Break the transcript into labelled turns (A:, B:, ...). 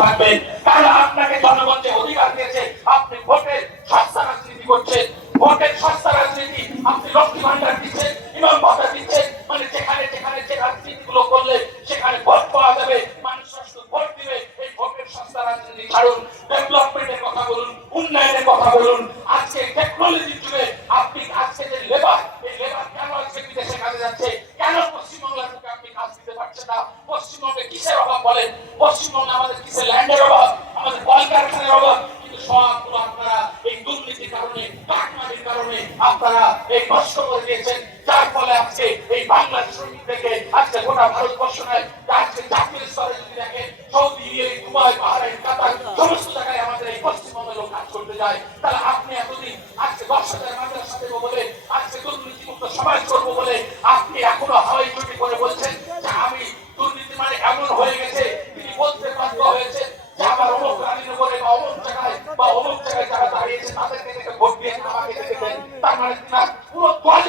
A: পারবেন কারণ আপনাকে জনগণ অধিকার দিয়েছে। আপনি ভোটের সস্তা রাজনীতি করছেন। ভোটের সস্তা রাজনীতি আপনি লক্ষ্মী ভান্ডার দিচ্ছেন, ইমাম ভাতা দিচ্ছেন। মানে যেখানে যেখানে যে রাজনীতিগুলো করলে সেখানে ভোট পাওয়া যাবে। মানুষ ভোট দিবে। এই ভোটের সস্তা রাজনীতি ছাড়ুন। ডেভেলপমেন্টের কথা বলুন, উন্নয়নের কথা বলুন। আজকে টেকনোলজির যুগে আপনি আজকে যে লেবার এই লেবার কেন আজকে বিদেশে কাজে যাচ্ছে? কেন পশ্চিমবাংলার আপনি কাজ দিতে পারছেন না? পশ্চিমবঙ্গে বলেন পশ্চিমবঙ্গে আমাদের কিসের ল্যান্ডের অভাব, আমাদের কলকারখানার অভাব, কিন্তু সবগুলো আপনারা এই দুর্নীতির কারণে টাকমারির কারণে আপনারা এই নষ্ট করে দিয়েছেন। যার ফলে আজকে এই বাংলাদেশ শ্রমিক থেকে আজকে গোটা ভারতবর্ষ নয় আজকে জাতীয় স্তরে যদি দেখেন সৌদি দুবাই, বাহরাইন, কাতার, সমস্ত জায়গায় আমাদের এই পশ্চিমবঙ্গের লোক কাজ করতে যায়। তাহলে আপনি এতদিন আজকে দশ হাজার মাদ্রাসা দেবো বলে, আজকে দুর্নীতিমুক্ত সমাজ করব বলে আপনি এখনও হাওয়াই চুটি করে বলছেন যে আমি দুর্নীতি মানে এমন হয়ে গেছে mais na rua, pode